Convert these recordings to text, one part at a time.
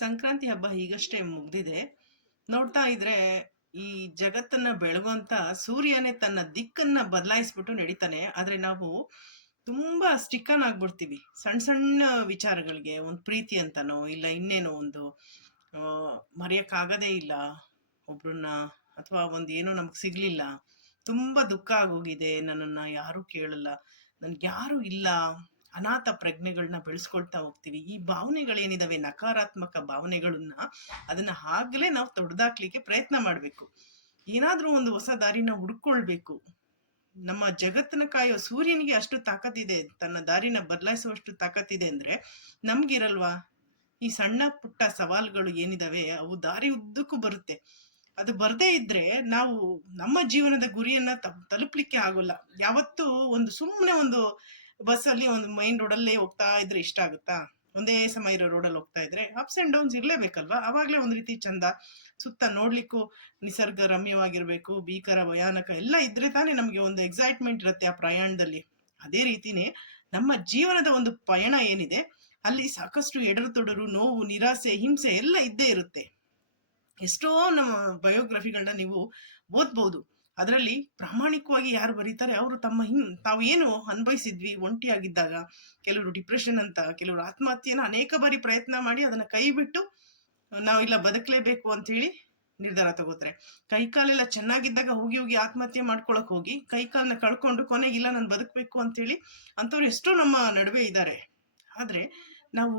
ಸಂಕ್ರಾಂತಿ ಹಬ್ಬ ಈಗಷ್ಟೇ ಮುಗ್ದಿದೆ. ನೋಡ್ತಾ ಇದ್ರೆ ಈ ಜಗತ್ತನ್ನ ಬೆಳಗುವಂತ ಸೂರ್ಯನೇ ತನ್ನ ದಿಕ್ಕನ್ನ ಬದಲಾಯಿಸ್ಬಿಟ್ಟು ನಡೀತಾನೆ. ಆದ್ರೆ ನಾವು ತುಂಬಾ ಸ್ಟಿಕ್ ಆನ್ ಆಗ್ಬಿಡ್ತೀವಿ ಸಣ್ಣ ಸಣ್ಣ ವಿಚಾರಗಳಿಗೆ. ಒಂದು ಪ್ರೀತಿ ಅಂತನೋ ಇಲ್ಲ ಇನ್ನೇನೋ ಒಂದು ಆ, ಮರೆಯಕ್ಕಾಗದೇ ಇಲ್ಲ ಒಬ್ರನ್ನ, ಅಥವಾ ಒಂದು ಏನೋ ನಮ್ಗೆ ಸಿಗ್ಲಿಲ್ಲ, ತುಂಬಾ ದುಃಖ ಆಗೋಗಿದೆ, ನನ್ನನ್ನ ಯಾರು ಕೇಳಲ್ಲ, ನನ್ಗೆ ಯಾರು ಇಲ್ಲ, ಅನಾಥ ಪ್ರಜ್ಞೆಗಳನ್ನ ಬೆಳೆಸ್ಕೊಳ್ತಾ ಹೋಗ್ತೀವಿ. ಈ ಭಾವನೆಗಳೇನಿದಾವೆ, ನಕಾರಾತ್ಮಕ ಭಾವನೆಗಳನ್ನ, ಅದನ್ನ ಆಗ್ಲೇ ನಾವು ತೊಡೆದಾಕ್ಲಿಕ್ಕೆ ಪ್ರಯತ್ನ ಮಾಡ್ಬೇಕು. ಏನಾದ್ರೂ ಒಂದು ಹೊಸ ದಾರಿನ ಹುಡ್ಕೊಳ್ಬೇಕು. ನಮ್ಮ ಜಗತ್ತನ್ನ ಕಾಯೋ ಸೂರ್ಯನಿಗೆ ಅಷ್ಟು ತಾಕತ್ತಿದೆ, ತನ್ನ ದಾರಿನ ಬದಲಾಯಿಸುವಷ್ಟು ತಾಕತ್ತಿದೆ ಅಂದ್ರೆ ನಮ್ಗಿರಲ್ವಾ? ಈ ಸಣ್ಣ ಪುಟ್ಟ ಸವಾಲುಗಳು ಏನಿದಾವೆ ಅವು ದಾರಿ ಉದ್ದಕ್ಕೂ ಬರುತ್ತೆ. ಅದು ಬರ್ದೇ ಇದ್ರೆ ನಾವು ನಮ್ಮ ಜೀವನದ ಗುರಿಯನ್ನ ತಲುಪ್ಲಿಕ್ಕೆ ಆಗೋಲ್ಲ. ಯಾವತ್ತೂ ಒಂದು ಸುಮ್ಮನೆ ಒಂದು ಬಸ್ಸಲ್ಲಿ ಒಂದು ಮೈನ್ ರೋಡಲ್ಲೇ ಹೋಗ್ತಾ ಇದ್ರೆ ಇಷ್ಟ ಆಗುತ್ತಾ? ಒಂದೇ ಸಮ ಇರೋ ರೋಡಲ್ಲಿ ಹೋಗ್ತಾ ಇದ್ರೆ ಅಪ್ಸ್ ಅಂಡ್ ಡೌನ್ಸ್ ಇರ್ಲೇಬೇಕಲ್ವಾ? ಅವಾಗ್ಲೇ ಒಂದ್ ರೀತಿ ಚಂದ. ಸುತ್ತ ನೋಡ್ಲಿಕ್ಕೂ ನಿಸರ್ಗ ರಮ್ಯವಾಗಿರ್ಬೇಕು, ಭೀಕರ ಭಯಾನಕ ಎಲ್ಲ ಇದ್ರೆ ತಾನೇ ನಮ್ಗೆ ಒಂದು ಎಕ್ಸೈಟ್ಮೆಂಟ್ ಇರುತ್ತೆ ಆ ಪ್ರಯಾಣದಲ್ಲಿ. ಅದೇ ರೀತಿನೇ ನಮ್ಮ ಜೀವನದ ಒಂದು ಪಯಣ ಏನಿದೆ, ಅಲ್ಲಿ ಸಾಕಷ್ಟು ಎಡರು ತೊಡರು, ನೋವು, ನಿರಾಸೆ, ಹಿಂಸೆ ಎಲ್ಲ ಇದ್ದೇ ಇರುತ್ತೆ. ಎಷ್ಟೋ ನಮ್ಮ ಬಯೋಗ್ರಫಿಗಳನ್ನ ನೀವು ಓದ್ಬಹುದು. ಅದರಲ್ಲಿ ಪ್ರಾಮಾಣಿಕವಾಗಿ ಯಾರು ಬರೀತಾರೆ, ಅವರು ತಾವು ಏನು ಅನ್ಭವಿಸಿದ್ವಿ ಒಂಟಿಯಾಗಿದ್ದಾಗ, ಕೆಲವರು ಡಿಪ್ರೆಷನ್ ಅಂತ, ಕೆಲವರು ಆತ್ಮಹತ್ಯೆನ ಅನೇಕ ಬಾರಿ ಪ್ರಯತ್ನ ಮಾಡಿ ಅದನ್ನ ಕೈ ಬಿಟ್ಟು ನಾವಿಲ್ಲ ಬದುಕಲೇಬೇಕು ಅಂತ ಹೇಳಿ ನಿರ್ಧಾರ ತಗೋತಾರೆ. ಕೈಕಾಲೆಲ್ಲ ಚೆನ್ನಾಗಿದ್ದಾಗ ಹೋಗಿ ಹೋಗಿ ಆತ್ಮಹತ್ಯೆ ಮಾಡ್ಕೊಳಕ್ ಹೋಗಿ ಕೈಕಾಲನ್ನ ಕಳ್ಕೊಂಡು ಕೊನೆಗಿಲ್ಲ ನಾನು ಬದುಕಬೇಕು ಅಂತ ಹೇಳಿ ಅಂತವ್ರು ಎಷ್ಟೋ ನಮ್ಮ ನಡುವೆ ಇದ್ದಾರೆ. ಆದ್ರೆ ನಾವು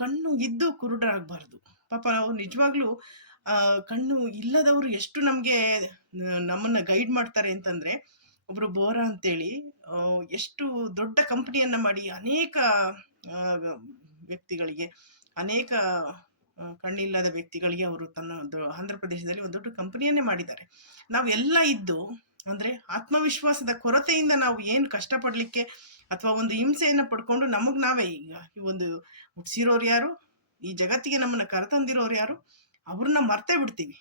ಕಣ್ಣು ಇದ್ದು ಕುರುಡರಾಗಬಾರ್ದು. ಪಾಪ ನಾವು ನಿಜವಾಗ್ಲೂ ಕಣ್ಣು ಇಲ್ಲದವರು ಎಷ್ಟು ನಮ್ಮನ್ನ ಗೈಡ್ ಮಾಡ್ತಾರೆ ಅಂತಂದ್ರೆ, ಒಬ್ರು ಬೋರಾ ಅಂತೇಳಿ ಎಷ್ಟು ದೊಡ್ಡ ಕಂಪನಿಯನ್ನ ಮಾಡಿ ಅನೇಕ ವ್ಯಕ್ತಿಗಳಿಗೆ, ಅನೇಕ ಕಣ್ಣಿಲ್ಲದ ವ್ಯಕ್ತಿಗಳಿಗೆ ಅವರು ಆಂಧ್ರ ಪ್ರದೇಶದಲ್ಲಿ ಒಂದು ದೊಡ್ಡ ಕಂಪನಿಯನ್ನೇ ಮಾಡಿದ್ದಾರೆ. ನಾವೆಲ್ಲ ಇದ್ದು ಅಂದ್ರೆ ಆತ್ಮವಿಶ್ವಾಸದ ಕೊರತೆಯಿಂದ ನಾವು ಏನ್ ಕಷ್ಟಪಡ್ಲಿಕ್ಕೆ ಅಥವಾ ಒಂದು ಹಿಂಸೆಯನ್ನ ಪಡ್ಕೊಂಡು ನಮಗ್ ನಾವೇ ಈಗ ಈ ಒಂದು ಹುಟ್ಟಿಸಿರೋರು ಯಾರು, ಈ ಜಗತ್ತಿಗೆ ನಮ್ಮನ್ನ ಕರೆತಂದಿರೋರು ಯಾರು, ಅವ್ರನ್ನ ಮರ್ತೇ ಬಿಡ್ತೀವಿ.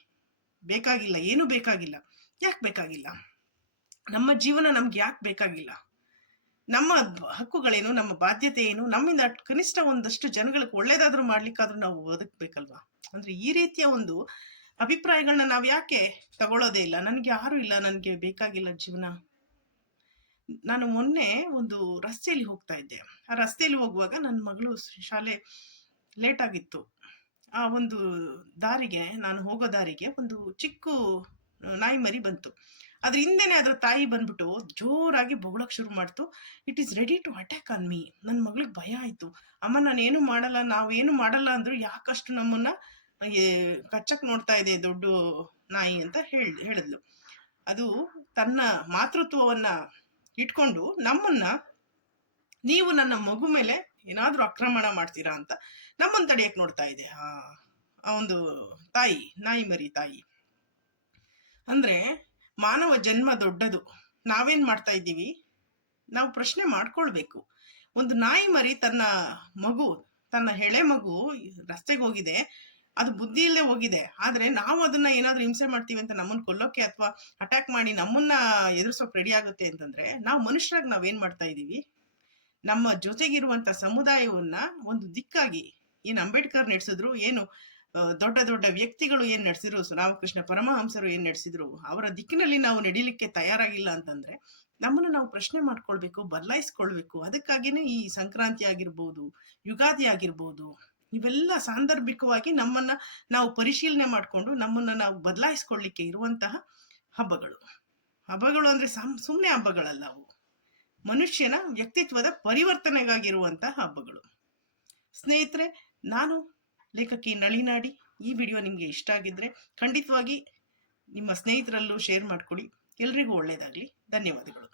ಬೇಕಾಗಿಲ್ಲ, ಏನು ಬೇಕಾಗಿಲ್ಲ. ಯಾಕೆ ಬೇಕಾಗಿಲ್ಲ? ನಮ್ಮ ಜೀವನ ನಮ್ಗೆ ಯಾಕೆ ಬೇಕಾಗಿಲ್ಲ? ನಮ್ಮ ಹಕ್ಕುಗಳೇನು, ನಮ್ಮ ಬಾಧ್ಯತೆ ಏನು, ನಮ್ಮಿಂದ ಕನಿಷ್ಠ ಒಂದಷ್ಟು ಜನಗಳಿಗೆ ಒಳ್ಳೇದಾದ್ರೂ ಮಾಡ್ಲಿಕ್ಕಾದ್ರೂ ನಾವು ಬದುಕ್ಬೇಕಲ್ವಾ? ಅಂದ್ರೆ ಈ ರೀತಿಯ ಒಂದು ಅಭಿಪ್ರಾಯಗಳನ್ನ ನಾವ್ ಯಾಕೆ ತಗೊಳ್ಳೋದೇ ಇಲ್ಲ? ನನ್ಗೆ ಯಾರು ಇಲ್ಲ, ನನ್ಗೆ ಬೇಕಾಗಿಲ್ಲ ಜೀವನ. ನಾನು ಮೊನ್ನೆ ಒಂದು ರಸ್ತೆಯಲ್ಲಿ ಹೋಗ್ತಾ ಇದ್ದೆ. ಆ ರಸ್ತೆಯಲ್ಲಿ ಹೋಗುವಾಗ ನನ್ನ ಮಗಳು ಶಾಲೆ ಲೇಟ್ ಆಗಿತ್ತು. ಆ ಒಂದು ದಾರಿಗೆ, ನಾನು ಹೋಗೋ ದಾರಿಗೆ ಒಂದು ಚಿಕ್ಕ ನಾಯಿ ಮರಿ ಬಂತು. ಅದ್ರ ಹಿಂದೆನೆ ಅದ್ರ ತಾಯಿ ಬಂದ್ಬಿಟ್ಟು ಜೋರಾಗಿ ಬೊಗಳಕ್ ಶುರು ಮಾಡ್ತು. It is ready to attack on me. ನನ್ನ ಮಗಳಿಗೆ ಭಯ ಆಯ್ತು. ಅಮ್ಮ ನಾನೇನು ಮಾಡಲ್ಲ, ನಾವೇನು ಮಾಡಲ್ಲ ಅಂದ್ರು ಯಾಕಷ್ಟು ನಮ್ಮನ್ನ ಕಚ್ಚಕ್ ನೋಡ್ತಾ ಇದೆ ದೊಡ್ಡ ನಾಯಿ ಅಂತ ಹೇಳಿದ್ಲು. ಅದು ತನ್ನ ಮಾತೃತ್ವವನ್ನ ಇಟ್ಕೊಂಡು ನಮ್ಮನ್ನ, ನೀವು ನನ್ನ ಮಗು ಮೇಲೆ ಏನಾದ್ರೂ ಆಕ್ರಮಣ ಮಾಡ್ತೀರಾ ಅಂತ ನಮ್ಮನ್ನ ತಡೆಯಕ್ ನೋಡ್ತಾ ಇದೆ ಆ ಒಂದು ತಾಯಿ, ನಾಯಿ ಮರಿ ತಾಯಿ. ಅಂದ್ರೆ ಮಾನವ ಜನ್ಮ ದೊಡ್ಡದು. ನಾವೇನ್ ಮಾಡ್ತಾ ಇದ್ದೀವಿ? ನಾವು ಪ್ರಶ್ನೆ ಮಾಡ್ಕೊಳ್ಬೇಕು. ಒಂದು ನಾಯಿ ಮರಿ ತನ್ನ ಎಳೆ ಮಗು ರಸ್ತೆಗೆ ಹೋಗಿದೆ, ಅದು ಬುದ್ಧಿ ಇಲ್ಲದೆ ಹೋಗಿದೆ. ಆದ್ರೆ ನಾವು ಅದನ್ನ ಏನಾದ್ರೂ ಹಿಂಸೆ ಮಾಡ್ತೀವಿ ಅಂತ ನಮ್ಮನ್ನ ಕೊಲ್ಲೋಕೆ ಅಥವಾ ಅಟ್ಯಾಕ್ ಮಾಡಿ ನಮ್ಮನ್ನ ಎದುರಿಸೋಕೆ ರೆಡಿ ಆಗುತ್ತೆ ಅಂತಂದ್ರೆ, ನಾವು ಮನುಷ್ಯರಾಗಿ ನಾವೇನ್ ಮಾಡ್ತಾ ಇದೀವಿ? ನಮ್ಮ ಜೊತೆಗಿರುವಂತ ಸಮುದಾಯವನ್ನ ಒಂದು ದಿಕ್ಕಾಗಿ, ಏನ್ ಅಂಬೇಡ್ಕರ್ ನಡೆಸಿದ್ರು, ಏನು ದೊಡ್ಡ ದೊಡ್ಡ ವ್ಯಕ್ತಿಗಳು ಏನ್ ನಡೆಸಿದ್ರು, ರಾಮಕೃಷ್ಣ ಪರಮಹಂಸರು ಏನ್ ನಡೆಸಿದ್ರು, ಅವರ ದಿಕ್ಕಿನಲ್ಲಿ ನಾವು ನಡೀಲಿಕ್ಕೆ ತಯಾರಾಗಿಲ್ಲ ಅಂತಂದ್ರೆ ನಮ್ಮನ್ನ ನಾವು ಪ್ರಶ್ನೆ ಮಾಡ್ಕೊಳ್ಬೇಕು, ಬದಲಾಯಿಸ್ಕೊಳ್ಬೇಕು. ಅದಕ್ಕಾಗಿನೇ ಈ ಸಂಕ್ರಾಂತಿ ಆಗಿರ್ಬೋದು, ಯುಗಾದಿ ಆಗಿರ್ಬೋದು, ಇವೆಲ್ಲ ಸಾಂದರ್ಭಿಕವಾಗಿ ನಮ್ಮನ್ನ ನಾವು ಪರಿಶೀಲನೆ ಮಾಡ್ಕೊಂಡು ನಮ್ಮನ್ನ ನಾವು ಬದಲಾಯಿಸ್ಕೊಳ್ಲಿಕ್ಕೆ ಇರುವಂತಹ ಹಬ್ಬಗಳು ಅಂದ್ರೆ ಸುಮ್ಮನೆ ಹಬ್ಬಗಳಲ್ಲ ಅವು. ಮನುಷ್ಯನ ವ್ಯಕ್ತಿತ್ವದ ಪರಿವರ್ತನೆಗಾಗಿರುವಂತಹ ಹಬ್ಬಗಳು. ಸ್ನೇಹಿತರೆ, ನಾನು ಲೇಖಕಿ ನಳಿನಾಡಿ. ಈ ವಿಡಿಯೋ ನಿಮ್ಗೆ ಇಷ್ಟ ಆಗಿದ್ರೆ ಖಂಡಿತವಾಗಿ ನಿಮ್ಮ ಸ್ನೇಹಿತರಲ್ಲೂ ಶೇರ್ ಮಾಡ್ಕೊಳ್ಳಿ. ಎಲ್ರಿಗೂ ಒಳ್ಳೇದಾಗ್ಲಿ. ಧನ್ಯವಾದಗಳು.